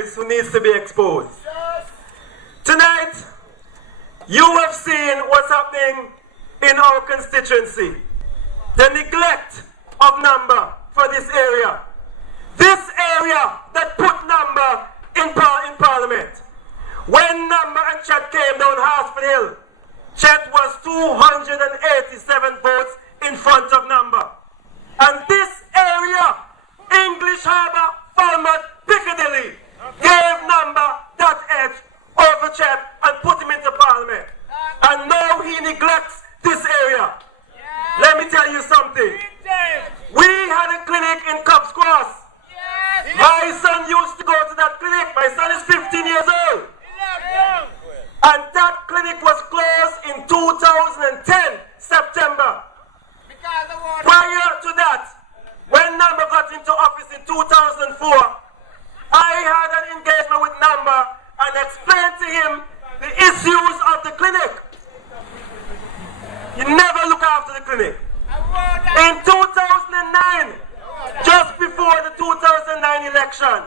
guys who needs to be exposed. Tonight, you have seen what's happening in our constituency. The neglect of number for this area. This area that put number in Parliament. When number and Chet came down Harbour, Chet was 287 votes in front of number. And this area, English Harbour, Falmouth, Piccadilly, gave number that edge over Chet and put him into Parliament. And now he neglects this area. Let me tell you something. We had a clinic in Cops Cross. My son used to go to that clinic. My son is 15 years old. And that clinic was closed in 2010, September. Prior to that, when Number got into office in 2004, I had an engagement with Number and explained to him the issues of the clinic. He never looked after the clinic. In 2009, just before the 2009 election,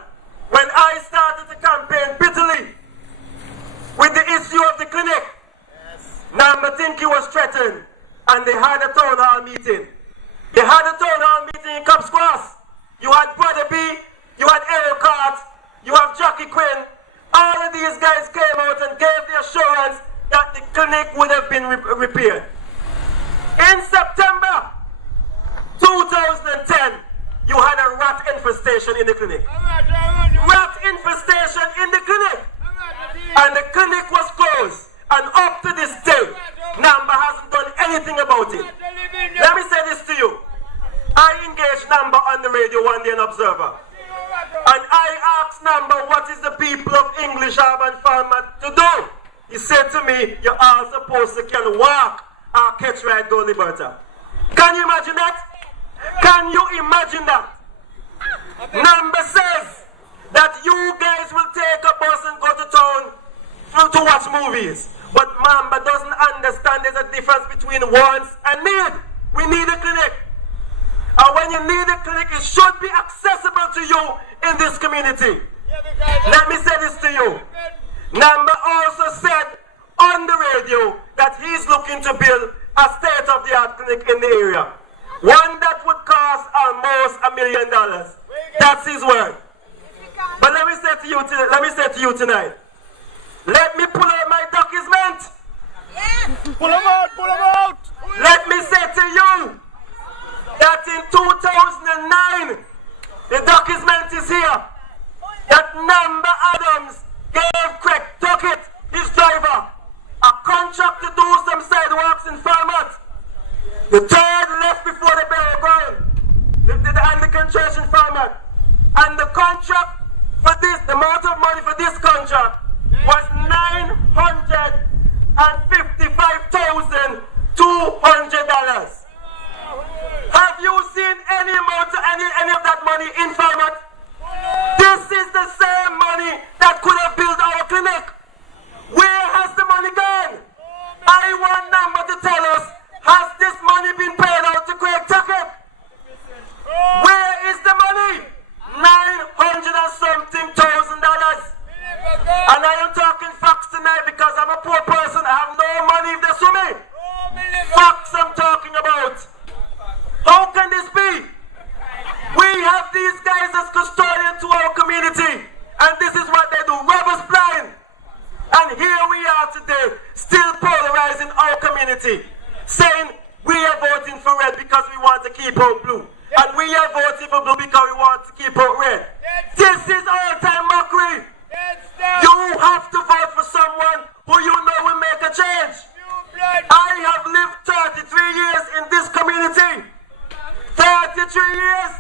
when I started to campaign bitterly with the issue of the clinic, Number think he was threatened, and they had a town hall meeting. They had a town hall meeting in Cops Cross. You had Brother B, you had Errol Cart, you have Jackie Quinn. All of these guys came out and gave the assurance that the clinic would have been repaired. In September 2010, you had a rat infestation in the clinic. Rat infestation in the clinic. And the clinic was closed. And up to this day, Number hasn't done anything about it. Let me say this to you. I engaged Number on the radio one day, an observer. And I asked Number, what is the people of English Harbour and Falmouth to do? He said to me, you're all supposed to can walk or catch ride go Liberta. Can you imagine that? Can you imagine that? Number says that you guys will take a bus and go to town to watch movies. But Number doesn't understand there's a difference between wants and need. We need a clinic. And when you need a clinic, it should be accessible to you in this community. Let me say this to you. Number also said on the radio that he's looking to build a state-of-the-art clinic in the area. One that would cost almost $1 million. That's his word. But let me say to you tonight. Let me pull out my document. Pull them out, pull them out. Let me say to you that in 2009, the document is here, that Number Adams gave Craig Tuckett, his driver, a contract to do some sidewalks in Falmouth. The third left before the burial ground, and the construction Falmouth. And the contract for this, the amount of money for this contract was $955,200. Have you seen any amount of any of that money in Falmouth? This is the same money that could have built our clinic. Where has the money gone? I want Number to tell us, has this money been paid out to Craig Tuckett? Where is the money? $900 and something thousand. And I am talking facts tonight because I'm a poor person. I have no money if they sue me. Facts I'm talking about. How can this be? We have these guys as custodians to our community. And this is what they do. Robbers blind. And here we are today, still polarizing our community. Saying we are voting for red because we want to keep out blue. And we are voting for blue because we want to keep out red. This is all-time mockery. You have to vote for someone who you know will make a change. I have lived 33 years in this community. 33 years.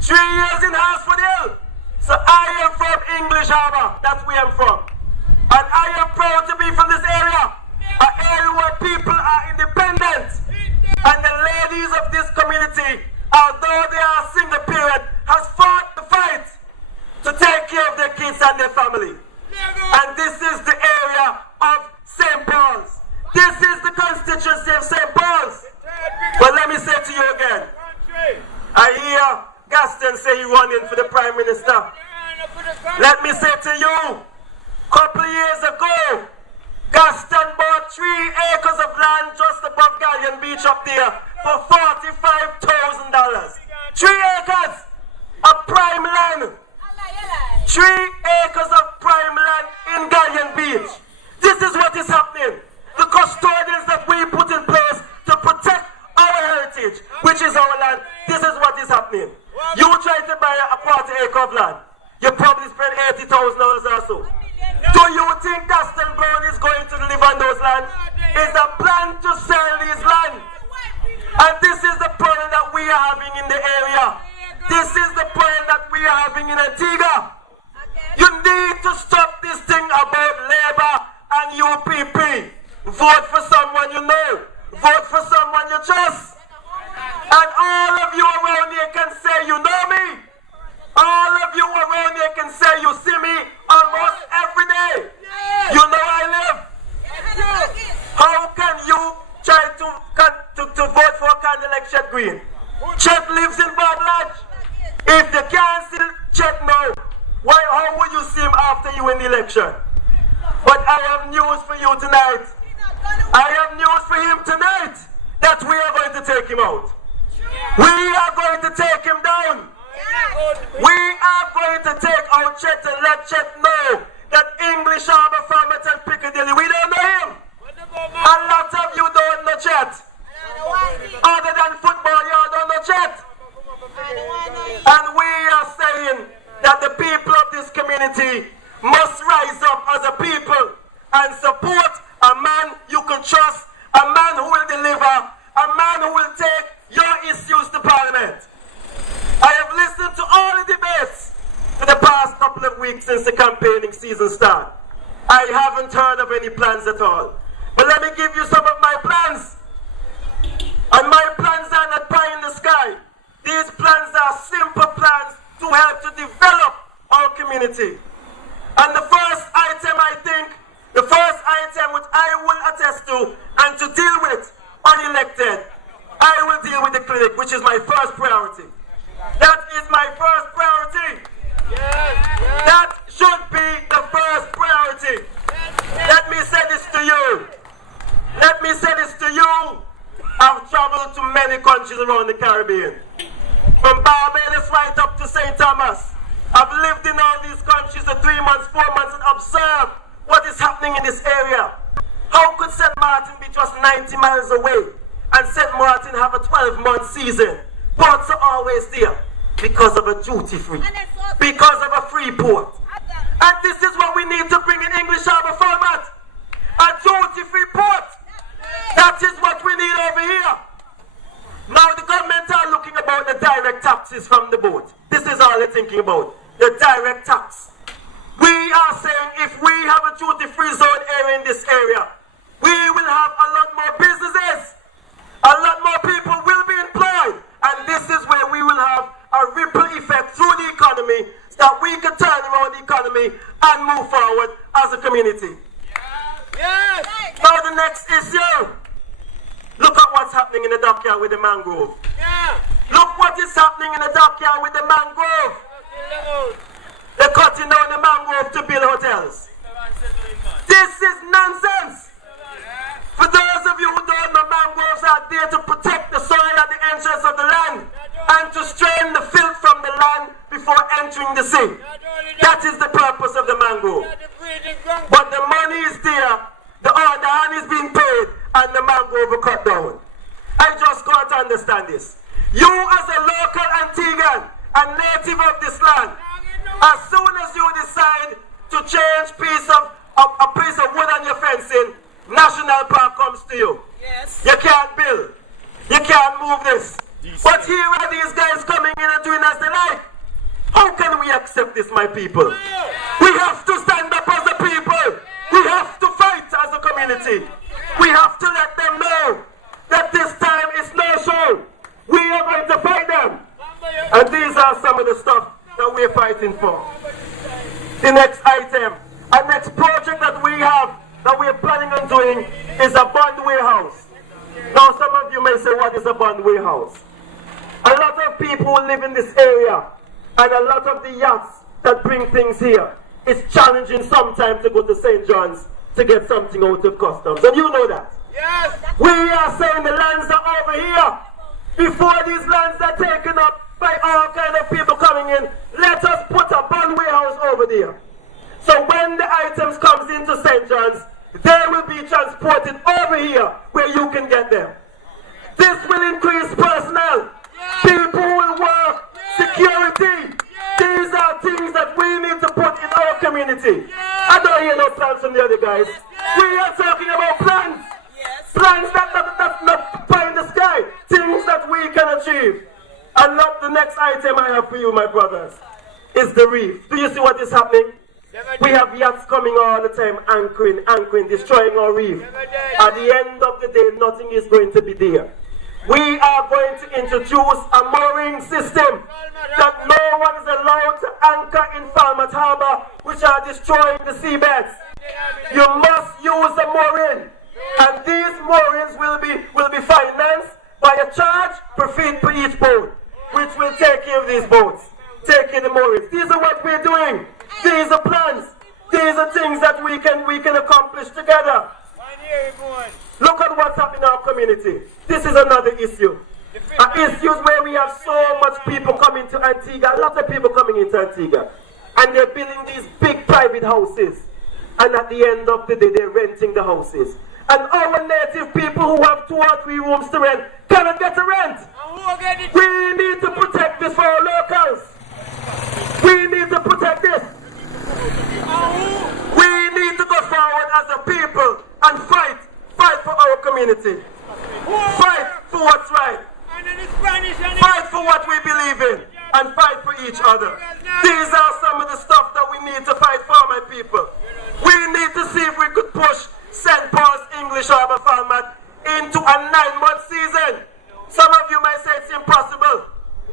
3 years in Harbour. So I am from English Harbour. That's where I'm from. And I am proud to be from this area. An area where people are independent. And the ladies of this community, although they are single parent, has fought the fight to take care of their kids and their family. And this is the area of St. Paul's. This is the constituency of St. Paul's. But let me say to you again, I hear Gaston say he's running for the Prime Minister. Let me say to you, couple of years ago, Gaston bought 3 acres of land just above Galleon Beach up there for $45,000. 3 acres of prime land. 3 acres of prime land in Galleon Beach. This is what is happening. The custodians that we put in place to protect our heritage, which is our land, this is what is happening. You try to buy a quarter acre of land. You probably spend $80,000 or so. Do you think Gaston Brown is going to live on those lands? Is the plan to sell these land? And this is the problem that we are having in the area. This is the problem that we are having in Antigua. You need to stop this thing about Labour and UPP. Vote for someone you know. Vote for someone you trust. And all of you around here can say you know me. All of you around here can say you see me almost every day. You know I live. How can you try to vote for a candidate like Chet Green? Chet lives in Bad Lodge. If you can't see Chet now, how would you see him after you win the election? But I have news for you tonight. I have news for him tonight that we are going to take him out. We are going to take him down. We are going to take out Chet and let Chet know that English Harbour, Farmers and Piccadilly, we don't know him. A lot of you don't know Chet. Other than football, you don't know Chet. And we are saying that the people of this community must rise up as a people and support a man you can trust, a man who will deliver, a man who will take your issues to Parliament. I have listened to all the debates for the past couple of weeks since the campaigning season started. I haven't heard of any plans at all. But let me give you some of my plans. And my plans are not pie in the sky. These plans are simple plans to help to develop our community. And the first item, I think, the first item which I will attest to and to deal with unelected, I will deal with the clinic, which is my first priority. That is my first priority. That should be the first priority. Let me say this to you. Let me say this to you. I've traveled to many countries around the Caribbean. From Barbados right up to St. Thomas. I've lived in all these countries for 3 months, 4 months and observed what is happening in this area. How could St. Martin be just 90 miles away and St. Martin have a 12-month season? Ports are always there because of a duty-free, because of a free port. And this is what we need to bring in English Harbour format. A duty-free port. That is what we need over here. Now the government are looking about the direct taxes from the boat. This is all they're thinking about, the direct tax. We are saying if we have a duty-free zone area in this area, we will have a lot more businesses. A lot more people will be employed. And this is where we will have a ripple effect through the economy so that we can turn around the economy and move forward as a community. Yes. Now the next issue. Look at what's happening in the dockyard with the mangrove. Yeah. Look what is happening in the dockyard with the mangrove. They're cutting down the mangrove to build hotels. This is nonsense. For those of you who don't know, mangroves are there to protect the soil at the entrance of the land and to strain the filth from the land before entering the sea. That is the purpose of the mangrove. But the money is there, the hand is being paid, and the mangrove will cut down. I just can't understand this. You as a local Antiguan and native of this land, as soon as you decide to change a piece of wood on your fencing, National Park comes to you. Yes. You can't build. You can't move this. But here are these guys coming in and doing as they like. How can we accept this, my people? We have to stand up as a people. We have to fight as a community. We have to let them know that this time is no show. We are going to fight them. And these are some of the stuff that we're fighting for. The next item, a next project that we have, that we're planning on doing, is a bond warehouse. Now some of you may say, what is a bond warehouse? A lot of people live in this area, and a lot of the yachts that bring things here. It's challenging sometimes to go to St. John's to get something out of customs. And you know that. Yes. We are saying the lands are over here. Before these lands are taken up by all kind of people coming in, let us put a bond warehouse over there. So when the items comes into St. John's, they will be transported over here where you can get them. This will increase personnel. People will work. Security. These are things that we need to put in our community. I don't hear no plans from the other guys. We are talking about plans. Plans that's not pie in the sky. Things that we can achieve. And not the next item I have for you, my brothers, is the reef. Do you see what is happening? We have yachts coming all the time, anchoring, destroying our reef. At the end of the day, nothing is going to be there. We are going to introduce a mooring system that no one is allowed to anchor in Falmouth Harbour, which are destroying the seabeds. You must use a mooring, and these moorings will be financed by a charge per feet per each boat, which will take care of these boats, take care of the moorings. These are what we're doing. These are plans. These are things that we can accomplish together. Look at what's happening in our community. This is another issue. Issues where we have so much people coming to Antigua, a lot of people coming into Antigua, and they're building these big private houses. And at the end of the day, they're renting the houses. And our native people who have 2 or 3 rooms to rent cannot get a rent. We need to protect this for our locals. We need to protect this. We need to go forward as a people and fight for our community. Fight for what's right. Fight for what we believe in. And fight for each other. These are some of the stuff that we need to fight for, my people. We need to see if we could push St. Paul's English Harbour Falmouth into a 9-month season. Some of you might say it's impossible.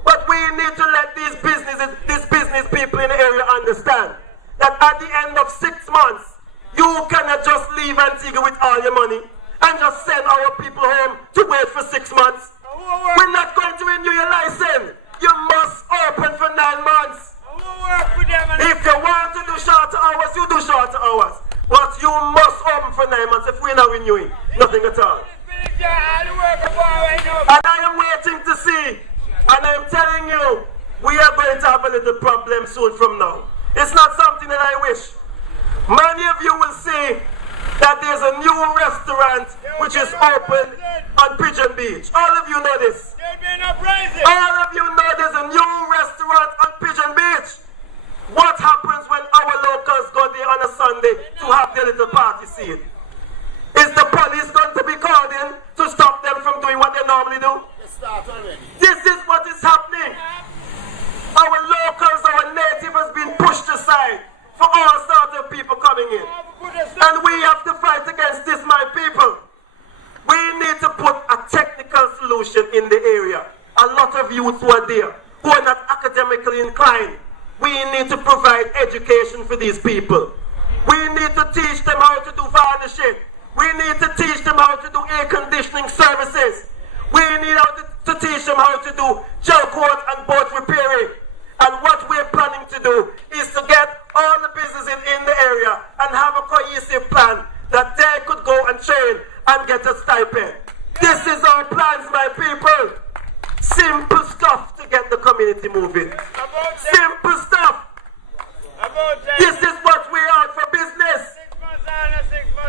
But we need to let these business people in the area understand that at the end of 6 months, you cannot just leave Antigua with all your money and just send our people home to wait for 6 months. We're not going to renew your license. You must open for 9 months. If you want to do shorter hours, you do shorter hours. But you must open for 9 months. If we're not renewing, nothing at all. And I am waiting to see, and I'm telling you, we are going to have a little problem soon from now. It's not something that I wish. Many of you will see that there's a new restaurant which is open on Pigeon Beach. All of you know this. All of you know there's a new restaurant on Pigeon Beach. What happens when our locals go there on a Sunday to have their little party scene? Is the police going to be called in to stop them from doing what they normally do? This is what is happening. Our locals, our native has been pushed aside for all sorts of people coming in. And we have to fight against this, my people. We need to put a technical solution in the area. A lot of youth who are there, who are not academically inclined. We need to provide education for these people. We need to teach them how to do varnishing. We need to teach them how to do air conditioning services. We need to teach them how to do gel coat and boat repairing. And what we're planning to do is to get all the businesses in the area and have a cohesive plan that they could go and train and get a stipend. This is our plans, my people. Simple stuff to get the community moving. Simple stuff. This is what we are for business.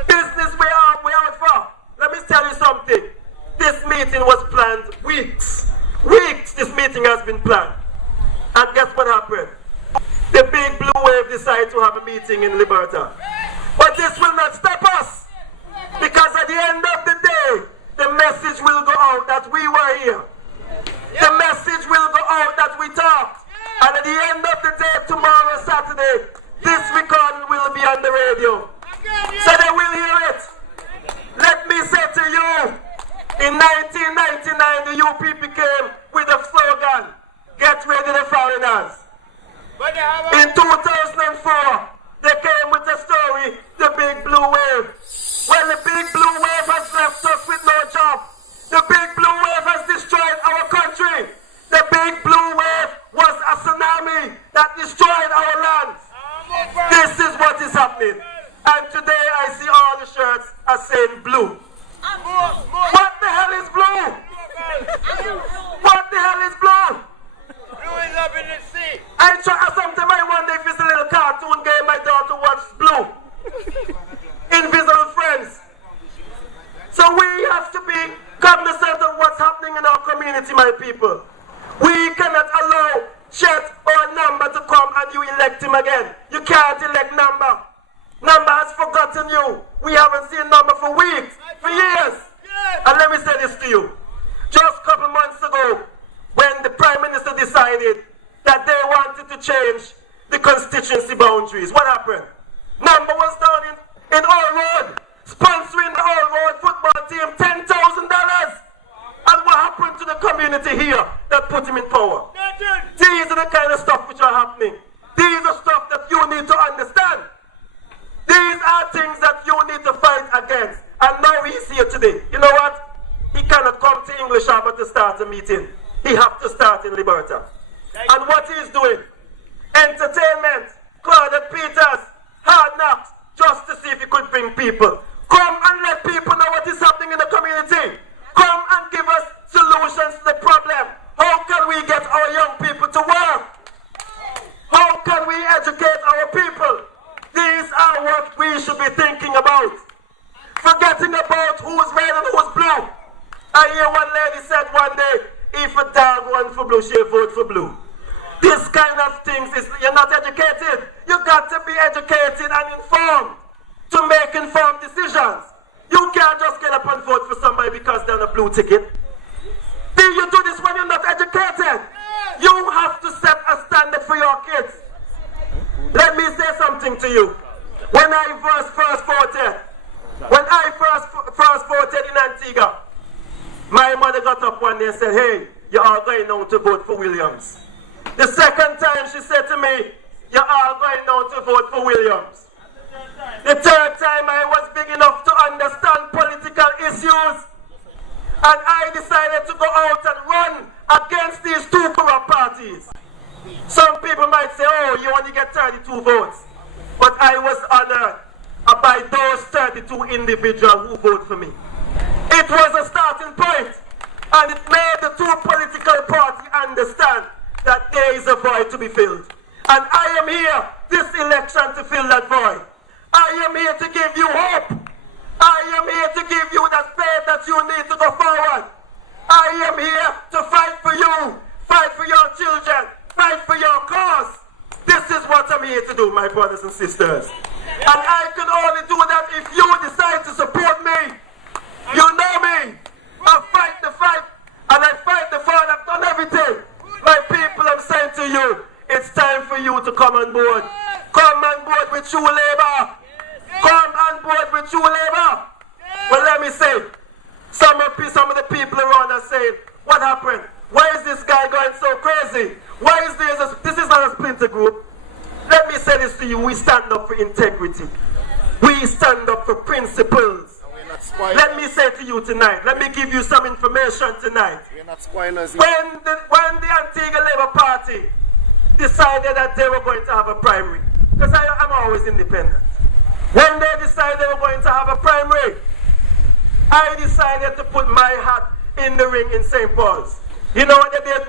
Business we are for. Let me tell you something. This meeting was planned weeks. Weeks this meeting has been planned. And guess what happened? The big blue wave decided to have a meeting in Liberta. But this will not stop us. Because at the end of the day, the message will go out that we were here. The message will go out that we talked. And at the end of the day, tomorrow, Saturday, this recording will be on the radio. So they will hear it. Let me say to you, in 1999, the UPP came with a slogan, "Get rid of the foreigners." In 2004, they came with the story, "The Big Blue Wave." Well, the Big Blue Wave has left us with no job. The Big Blue Wave has destroyed our country. The Big Blue Wave was a tsunami that destroyed our land. happening. And today I see all the shirts are saying blue. What the hell is blue? What the hell is blue? Blue is up in the sea. Sometimes I wonder if it's a little cartoon game my daughter watches Blue. Invisible Friends. So we have to be cognizant of what's happening in our community, my people. We cannot allow Chet or Number to come and you elect him again. You can't elect Number. Number has forgotten you. We haven't seen Number for weeks, for years. And let me say this to you. Just a couple months ago, when the Prime Minister decided that they wanted to change the constituency boundaries, what happened? Number was down in All Road, sponsoring the All Road football team $10,000. And what happened to the community here that put him in power? These are the kind of stuff which are happening. These are stuff that you need to understand. These are things that you need to fight against. And now he's here today. You know what? He cannot come to English Harbour to start a meeting. He has to start in Liberta. And what he's doing, entertainment, Claudia Peters, Hard Knocks, just to see if he could bring people. Come and let people know what is happening in the community. Come and give us solutions to the problem. How can we get our young people to work? How can we educate our people? These are what we should be thinking about. Forgetting about who's red and who's blue. I hear one lady said one day, if a dog wants for blue, she'll vote for blue. This kind of things is, you're not educated. You got to be educated and informed to make informed decisions. You can't just get up and vote for somebody because they're on a blue ticket. Do you do this when you're not educated? You have to set a standard for your kids. Let me say something to you. When I first voted in Antigua, my mother got up one day and said, hey, you're all going now to vote for Williams. The second time she said to me, you're all going now to vote for Williams. The third time I was big enough to understand political issues, and I decided to go out and run against these two corrupt parties. Some people might say, oh, you only get 32 votes. But I was honored by those 32 individuals who voted for me. It was a starting point, and it made the two political parties understand that there is a void to be filled. And I am here this election to fill that void. I am here to give you hope. I am here to give you that faith that you need to go forward. I am here to fight for you, fight for your children, fight for your cause. This is what I'm here to do, my brothers and sisters. And I can only do that if you decide to support me. You know me. I fight the fight, and I fight the fight. I've done everything. My people, I'm saying to you, it's time for you to come on board. Come on board with true labor. Come on board with true labor. Well, let me say, some of the people around are saying, what happened? Why is this guy going so crazy? Why is this is not a splinter group. Let me say this to you, we stand up for integrity. We stand up for principles. Let me say to you tonight, let me give you some information tonight. We're not spoilers. When the Antigua Labour Party decided that they were going to have a primary, because I'm always independent. When they decided they were going to have a primary, I decided to put my hat in the ring in St. Paul's. You know what they did?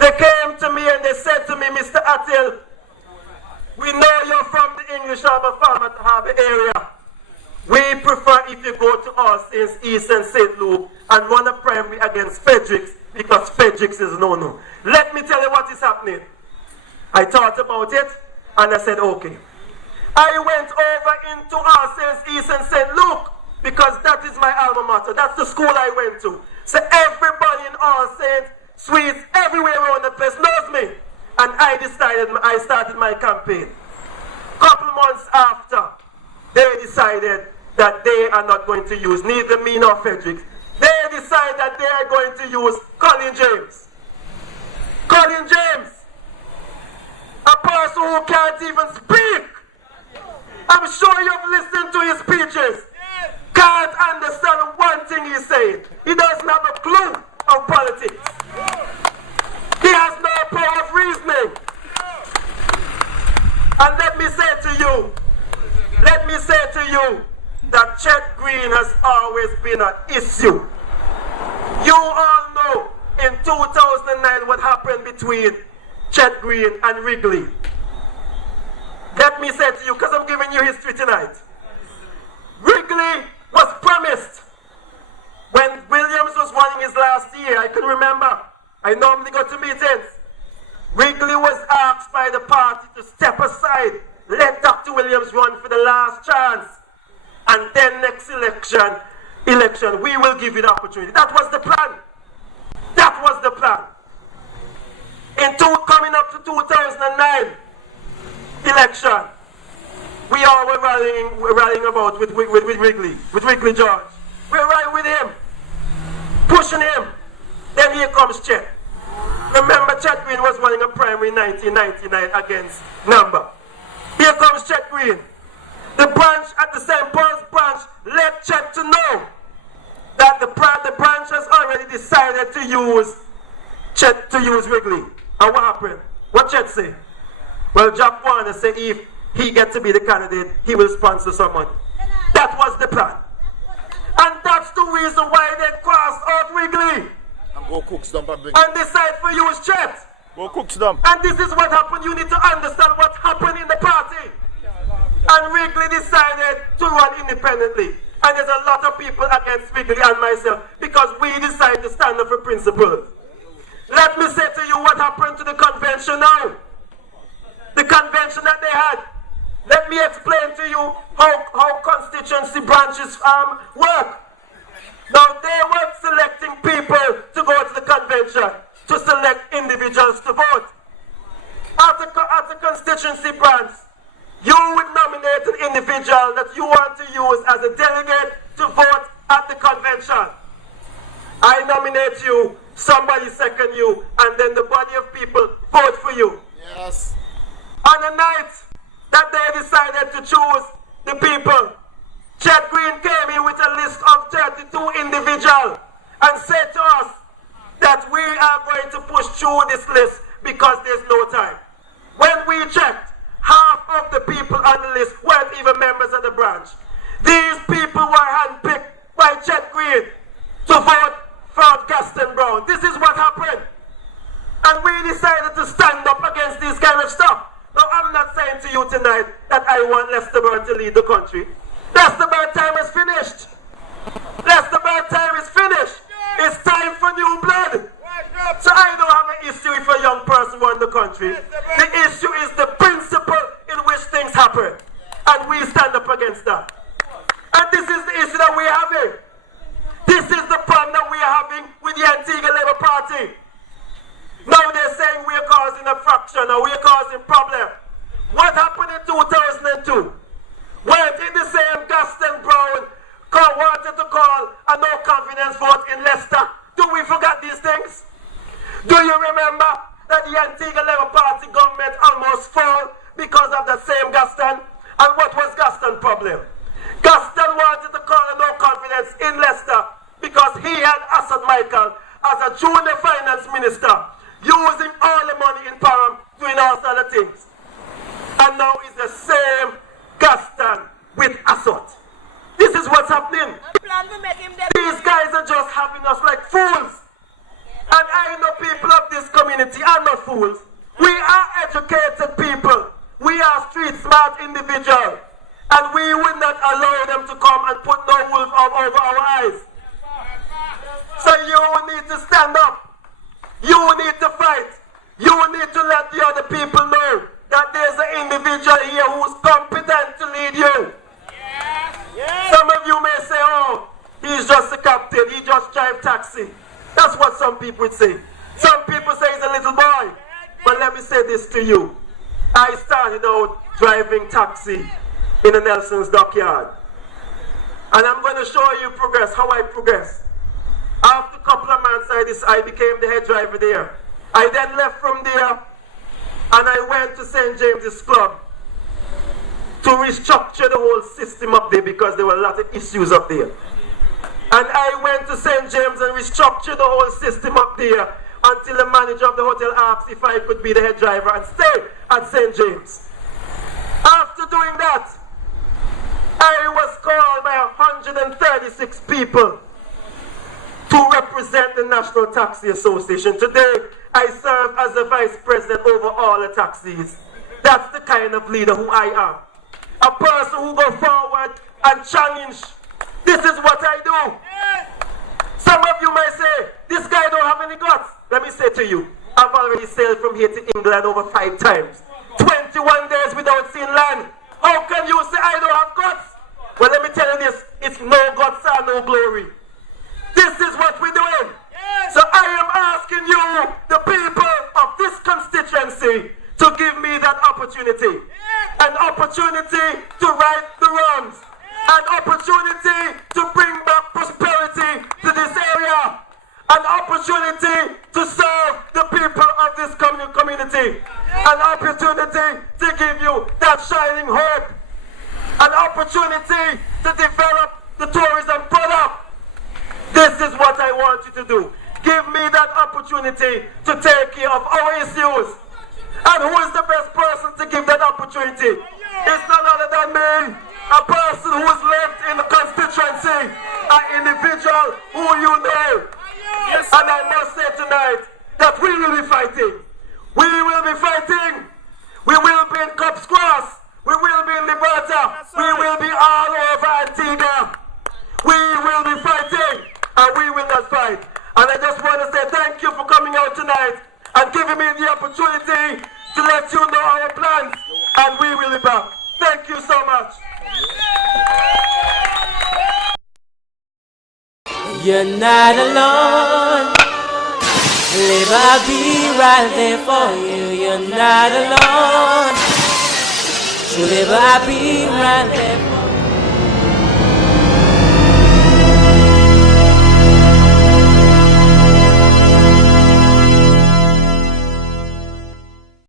They came to me and they said to me, Mr. Athill, we know you're from the English Harbour area. We prefer if you go to All Saints East and St. Luke and run a primary against Fredericks, because Fredericks is no. Let me tell you what is happening. I thought about it and I said, okay. I went over into All Saints East and St. Luke because that is my alma mater. That's the school I went to. So everybody in All Saints, Sweets, everywhere around the place knows me. And I started my campaign. Couple months after, they decided that they are not going to use neither me nor Fredericks. They decided that they are going to use Colin James. Colin James, a person who can't even speak. I'm sure you've listened to his speeches. Can't understand one thing he's saying. He doesn't have a clue of politics. He has no power of reasoning. And let me say to you, Let me say to you that Chet Green has always been an issue. You all know in 2009 what happened between Chet Green and Wrigley. Let me say to you, because I'm giving you history tonight. Wrigley was promised when Williams was running his last year. I can remember. I normally go to meetings. Wrigley was asked by the party to step aside, let Dr. Williams run for the last chance, and then next election, we will give you the opportunity. That was the plan. That was the plan. Coming up to 2009 election, we all were rallying about with Wrigley George. We're right with him, pushing him. Then here comes Chet. Remember, Chet Green was running a primary in 1999 against Number. Here comes Chet Green. The branch at the St. Paul's branch let Chet to know that the branch has already decided to use Wrigley. And what happened? What Chet say? Well, Jack Warner said if he gets to be the candidate, he will sponsor someone. That was the plan. And that's the reason why they crossed out Wrigley. And go cook them and decide for use Chet. Go cook them. And this is what happened. You need to understand what happened in the party. And Wrigley decided to run independently. And there's a lot of people against Wrigley and myself because we decided to stand up for principles. Let me say to you what happened to the convention now. The convention that they had. Let me explain to you how constituency branches work. Now they were selecting people to go to the convention, to select individuals to vote. At a constituency branch, you would nominate an individual that you want to use as a delegate to vote at the convention. I nominate you, somebody second you, and then the body of people vote for you. Yes. On the night that they decided to choose the people, Chet Green came in with a list of 32 individuals and said to us that we are going to push through this list because there's no time. When we checked, half of the people on the list weren't even members of the branch. These people were handpicked by Chet Green to vote for Gaston Brown. This is what happened. And we decided to stand up against this kind of stuff. Now, I'm not saying to you tonight that I want Lester Bird to lead the country. Lester Bird time is finished. Lester Bird time is finished. It's time for new blood. So I don't have an issue if a young person won the country. The issue is the principle in which things happen. And we stand up against that. And this is the issue that we're having. This is the problem that we're having with the Antigua Labour Party. Now they're saying we're causing a fraction or we're causing problem. What happened in 2002? Weren't in the same Gaston Brown wanted to call a no confidence vote in Leicester? Do we forget these things? Do you remember that the Antigua Labour Party government almost fell because of the same Gaston? And what was Gaston's problem? Gaston wanted to call a no confidence in Leicester because he had Assad Michael as a junior finance minister using all the money in Param doing all sort of things. And now it's the same Gaston with Assad. This is what's happening. These guys are just having us like fools. And I know people of this community are not fools. We are educated people. We are street smart individuals. And we will not allow them to come and put no wolf over our eyes. So you need to stand up. You need to fight. You need to let the other people know that there's an individual here who's competent to lead you. Some of you may say, oh, he's just a captain, he just drives taxi. That's what some people would say. Some people say he's a little boy. But let me say this to you. I started out driving taxi in the Nelson's dockyard. And I'm going to show you progress, how I progress. After a couple of months, I became the head driver there. I then left from there and I went to St. James's Club to restructure the whole system up there because there were a lot of issues up there. And I went to St. James and restructured the whole system up there until the manager of the hotel asked if I could be the head driver and stay at St. James. After doing that, 136 people to represent the National Taxi Association. Today, I serve as the vice president over all the taxis. That's the kind of leader who I am. A person who goes forward and challenge. This is what I do. Some of you might say, this guy don't have any guts. Let me say to you, I've already sailed from here to England over 5 times. 21 days without seeing land. How can you say I don't have guts? Well, let me tell you this, it's no guts and no glory. This is what we're doing. So I am asking you, the people of this constituency, to give me that opportunity. An opportunity to right the wrongs. An opportunity to bring back prosperity to this area. An opportunity to serve the people of this community. An opportunity to give you that shining hope. An opportunity to develop the tourism product. This is what I want you to do. Give me that opportunity to take care of our issues. And who is the best person to give that opportunity? It's none other than me. A person who has lived in the constituency. An individual who you know. Yes, and I must say tonight that we will be fighting. We will be fighting. We will be in Cops Cross. We will be in Liberta. We will be all over Antigua. We will be fighting. And we will not fight. And I just want to say thank you for coming out tonight and giving me the opportunity to let you know our plans. And we will be back. Thank you so much. You're not alone. Live, I'll be right there for you. You're not alone. Live, I'll be right there for you.